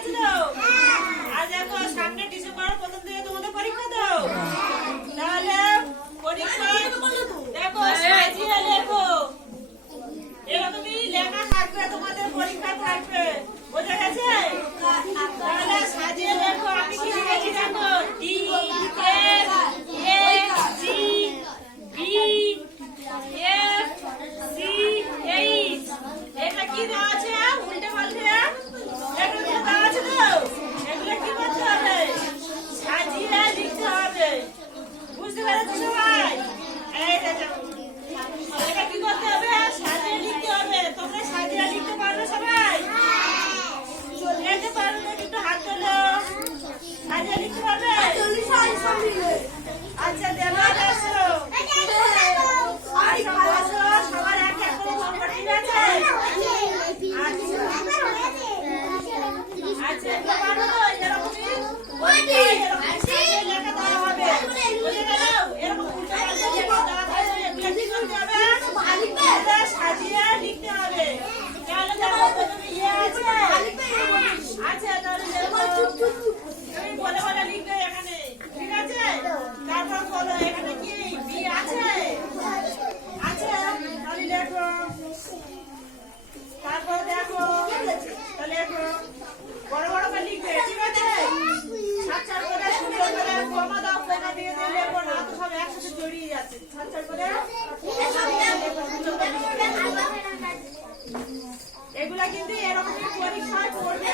লিখেছিল? আর দেখো সামনে ডিসেম্বরের প্রথম দিকে তোমাদের পরীক্ষা দাও। তাহলে পরীক্ষায় দেখো সাজিয়ে লেখো। এরকমই লেখা থাকবে, তোমাদের পরীক্ষা থাকবে। বোঝা গেছে? তাহলে সাজিয়ে লেখো। আমি কি লিখেছি দেখো? D F A G B F C H. এটা কি দেওয়া আছে? উল্টে পাল্টে এগুলো দেওয়া আছে তো? এগুলো কি করতে হবে? সাজিয়ে লিখতে হবে। বুঝতে পেরেছো সবাই? এই দেখো, এটা কি করতে হবে? সাজিয়ে লিখতে হবে। তোমরা সাজিয়ে লিখতে পারবে সবাই? লিখতে পারবে না? একটু হাত তোলো। সাজিয়ে লিখতে পারবে? আচ্ছা দেখো, আসো সবার এক এক করে নম্বর, ঠিক আছে? আচ্ছা এগুলো পারো তো? এরকমই লেখা দেওয়া হবে। বুঝে গেল? এরকম উল্টো পাল্টে লেখা দেওয়া থাকবে। এগুলো কি করতে হবে? সাজিয়ে লিখতে হবে। তাহলে দেখো প্রথমে ইয়ে আছে। আচ্ছা তাহলে তুমি বলে বলে লিখবে এখানে, ঠিক আছে? তারপর বলো এখানে কি বি আছে? আচ্ছা তাহলে লেখো। তারপর দেখো তাহলে লেখো, বড় বড় করে লিখবে, ঠিক আছে? সাতচার করে সুন্দর করে কমা দাও, কমা দিয়ে দিয়ে লেখো না তো সব একসাথে জড়িয়ে যাচ্ছে। সাতচার করে এগুলা কিন্তু এরকমই পরীক্ষায় পড়বে।